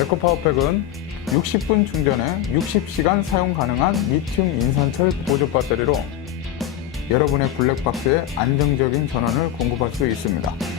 에코파워팩은 60분 충전에 60시간 사용 가능한 리튬 인산철 보조 배터리로 여러분의 블랙박스에 안정적인 전원을 공급할 수 있습니다.